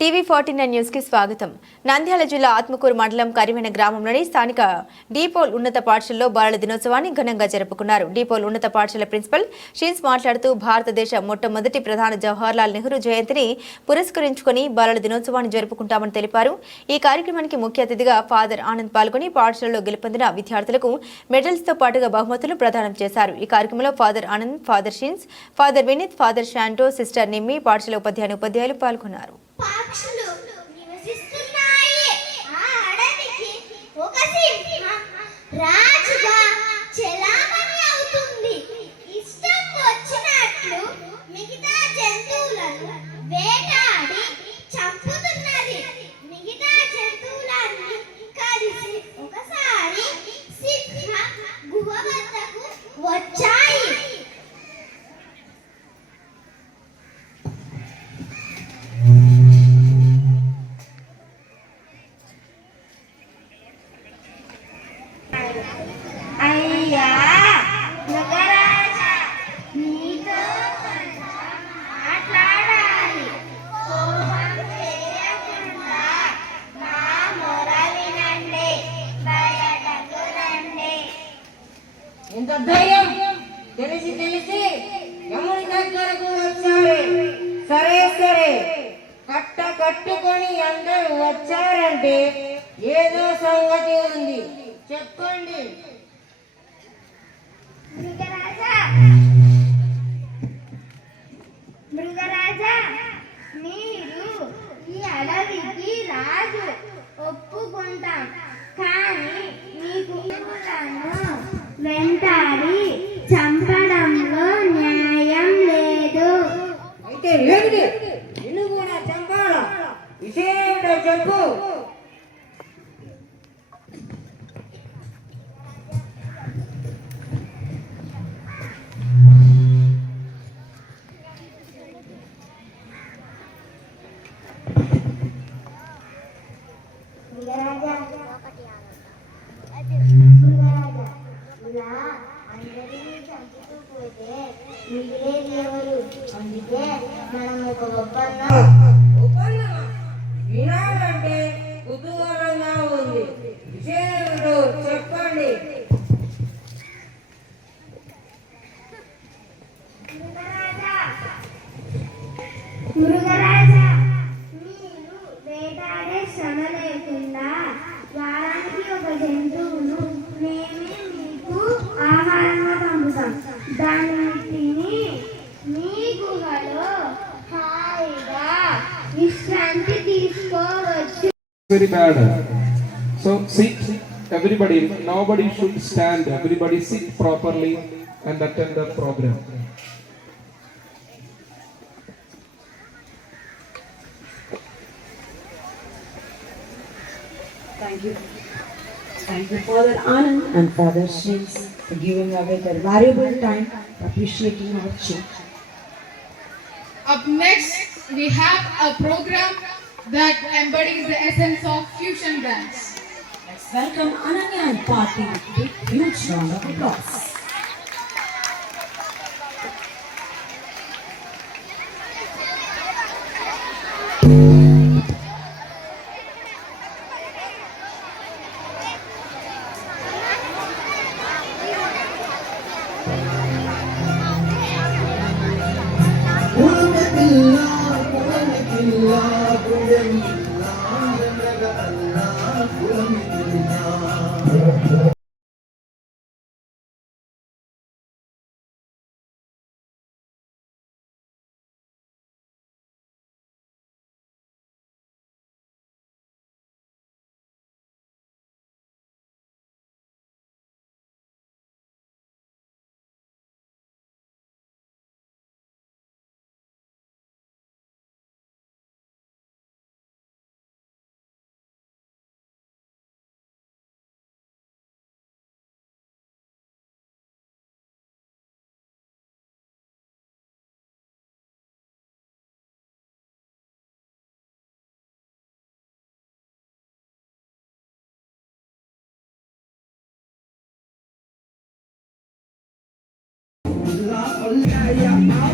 TV forty nine న్యూస్కి స్వాగతం. నంద్యాల జిల్లా ఆత్మకూరు మండలం కరివెన గ్రామంలోని స్థానిక డీపోల్ ఉన్నత పాఠశాలలో బాలల దినోత్సవాన్ని ఘనంగా జరుపుకున్నారు. డీపోల్ ఉన్నత పాఠశాల ప్రిన్సిపల్ షీన్స్ మాట్లాడుతూ భారతదేశ మొట్టమొదటి ప్రధాని జవహర్లాల్ నెహ్రూ జయంతిని పురస్కరించుకొని బాలల దినోత్సవాన్ని జరుపుకుంటామని తెలిపారు. ఈ కార్యక్రమానికి ముఖ్య అతిథిగా ఫాదర్ ఆనంద్ పాల్గొని పాఠశాలలో గెలుపొందిన విద్యార్థులకు మెడల్స్తో పాటుగా బహుమతులు ప్రదానం చేశారు. ఈ కార్యక్రమంలో father Anand father Sheens father Vineeth father Santo sister Nimmi పాఠశాల ఉపాధ్యాయుని ఉపాధ్యాయులు పాల్గొన్నారు. పక్షులు. ఎంత ధైర్యం? తెలిసి తెలిసి యముని దగ్గరకు వచ్చారు. సరే సరే. కట్ట కట్టుకొని అందరూ వచ్చారంటే ఏదో సంగతి ఉంది. చెప్పండి. మృగరాజా. మృగరాజా మీరు ఈ అడవికి రాజు ఒప్పుకుంటాం. కానీ మీకు 人在 అందుకే మనం ఒక ఒప్పందం ఒప్పందమా? దాన్ని తిని మీ గుహలో హాయిగా విశ్రాంతి తీసుకోవచ్చు very bad. So sit, everybody, nobody should stand, everybody sit properly and attend the program. Thank you. Thank you, Father Anand and Father Shins, for giving away their valuable time, appreciating our children. Up next, we have a program that embodies the essence of fusion dance. Let's welcome Ananya and Party with a huge round of applause. Yeah.